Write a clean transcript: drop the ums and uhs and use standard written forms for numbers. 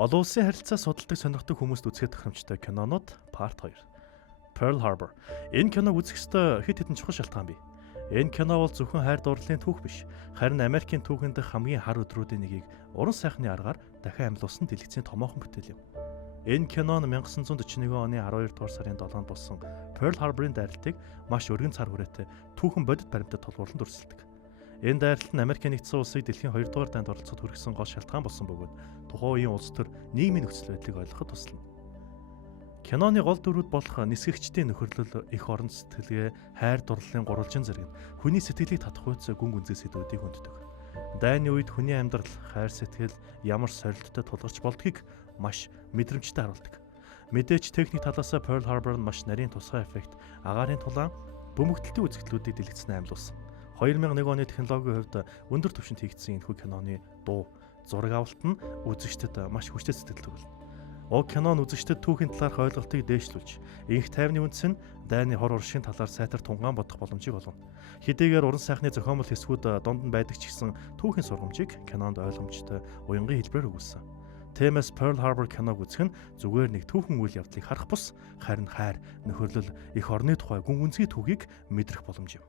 Олон улсын харилцаа судалдаг сонирхдаг хүмүүст үзэхэд тохиромжтой кинонууд Part 2. Pearl Harbor. Энэ киног үзэх ёстой хэд хэдэн чухал шалтгаан бий. Энэ кино бол зөвхөн хайр дурлалын түүх биш. Харин Америкийн түүхэн дэх хамгийн хар өдрүүдийн нэгийг уран сайхны аргаар дахин амьлуулсан дэлгэцийн томоохон бүтээл юм. Энэ кино нь 1941 оны 12 дугаар сарын 7-нд болсон Pearl Harbor-ын дайралтыг маш өргөн цар хүрээтэй түүхэн бодит баримтад тулгуурлан дүрсэлдэг. Энэ дайралт нь Америкийн нэгдсэн улсыг дэлхийн 2 дугаар дайнд оролцоход хүргэсэн гол шалтгаан болсон бөгөөд тухайн үеийн улс төр нийгмийн нөхцөл байдлыг ойлгоход туслана. Киноны гол дүрүүд болох нисгэгчдийн нөхөрлөл, их орон сэтгэлгээ, хайр дурлалын гурвалжин зэрэг нь хүний сэтгэлийг татах үйц гүн гүнзгий сэдвүүдийг хөнддөг. Дайны үед хүний амьдрал, хайр сэтгэл ямар сорилттой тулгарч болдгийг маш мэдрэмжтэй харуулдаг. Мэдээч техник талаас Pearl Harbor нь маш нарийн тусгай эффект, агаарын тулаан, бөмбөгдөлтийн үзэгдлүүдийг дэлгэцэн амьлуулсан. 2001 оны технологийн хувьд өндөр түвшинд хийгдсэн энэхүү киноны дуу, зураг авалт нь үзэгчдэд маш хүчтэй сэтгэл төрүүлнэ. Уг кино нь үзэгчдэд түүхийн талаарх ойлголтыг дээшлүүлж, инх тайвны үндэс нь дайны хор уршийн талаар сайтар тунгаан бодох боломжийг олгоно. Хэдийгээр уран сайхны зохиомол хэсгүүд дунд нь байдаг ч гэсэн түүхийн сургамжийг кинонд ойлгомжтой уянгын хэлбэрээр өгүүлсэн. Тиймээс Pearl Harbor киног үзэх нь зүгээр нэг түүхэн үйл явдлыг харах бус, харин хайр, нөхөрлөл, их орны тухай гүн гүнзгий түүхийг мэдрэх боломж юм.